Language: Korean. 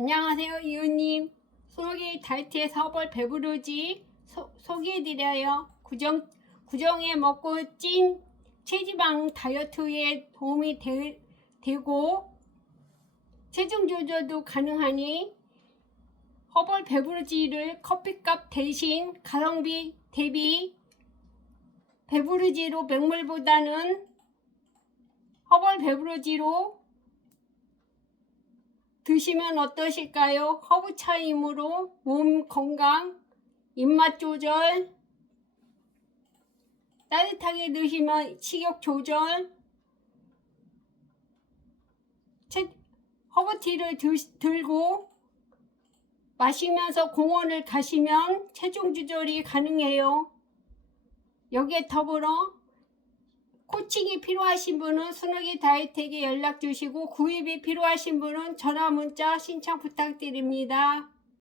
안녕하세요 이웃님. 소고기 다이어트에서 허벌 배부르지 소, 소개해드려요. 구정, 구정에 먹고 찐 체지방 다이어트에 도움이 되, 되고 체중 조절도 가능하니 허벌 배부르지를 커피값 대신 가성비 대비 배부르지로 맹물보다는 허벌 배부르지로 드시면 어떠실까요? 허브 차임으로 몸 건강, 입맛 조절, 따뜻하게 드시면 식욕 조절, 채- 허브티를 드, 들고 마시면서 공원을 가시면 체중 조절이 가능해요. 여기에 더불어 코칭이 필요하신 분은 순하게 다이어트에게 연락 주시고 구입이 필요하신 분은 전화 문자 신청 부탁드립니다.